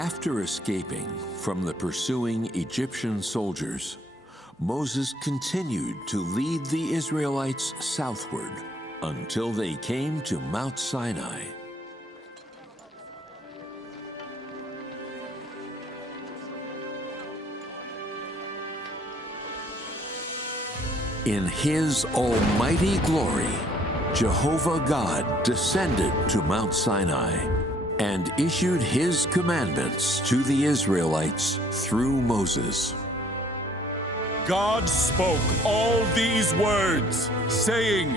After escaping from the pursuing Egyptian soldiers, Moses continued to lead the Israelites southward until they came to Mount Sinai. In His almighty glory, Jehovah God descended to Mount Sinai and issued His commandments to the Israelites through Moses. God spoke all these words, saying,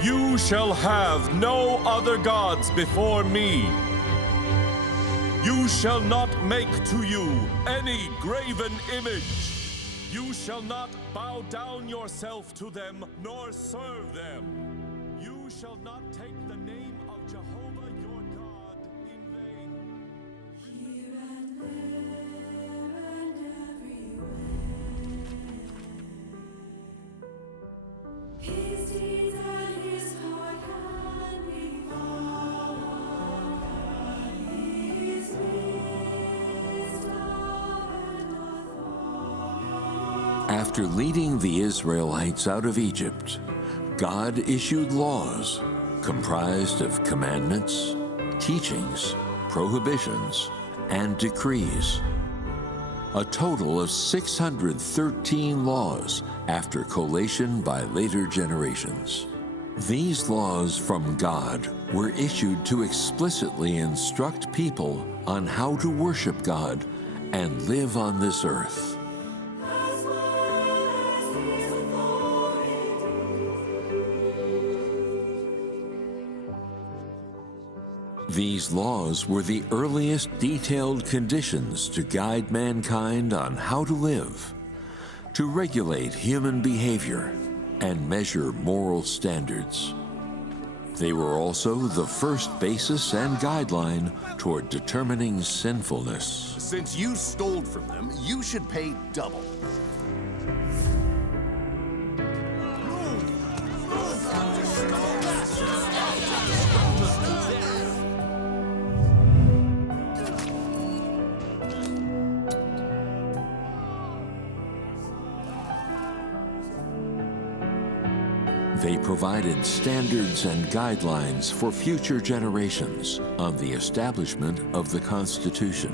"You shall have no other gods before me. You shall not make to you any graven image. You shall not bow down yourself to them, nor serve them. You shall not take the name of Jehovah your God in vain." Here and there and everywhere, His deeds and His heart can be found, His wisdom and authority. After leading the Israelites out of Egypt, God issued laws comprised of commandments, teachings, prohibitions, and decrees. A total of 613 laws after collation by later generations. These laws from God were issued to explicitly instruct people on how to worship God and live on this earth. As well as His authority. These laws were the earliest detailed conditions to guide mankind on how to live, to regulate human behavior, and measure moral standards. They were also the first basis and guideline toward determining sinfulness. Since you stole from them, you should pay double. They provided standards and guidelines for future generations on the establishment of the Constitution.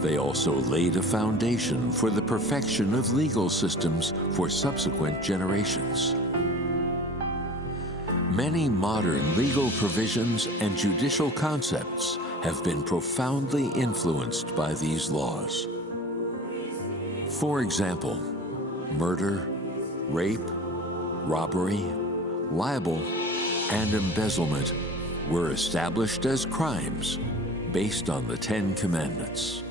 They also laid a foundation for the perfection of legal systems for subsequent generations. Many modern legal provisions and judicial concepts have been profoundly influenced by these laws. For example, murder, rape, robbery, libel, and embezzlement were established as crimes based on the Ten Commandments.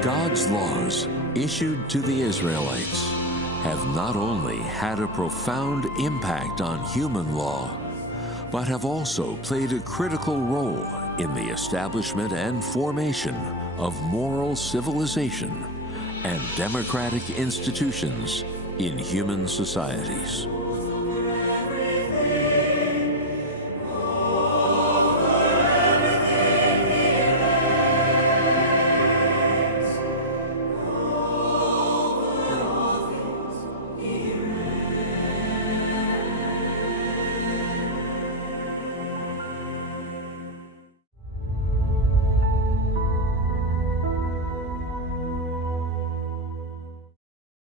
God's laws, issued to the Israelites, have not only had a profound impact on human law, but have also played a critical role in the establishment and formation of moral civilization and democratic institutions in human societies.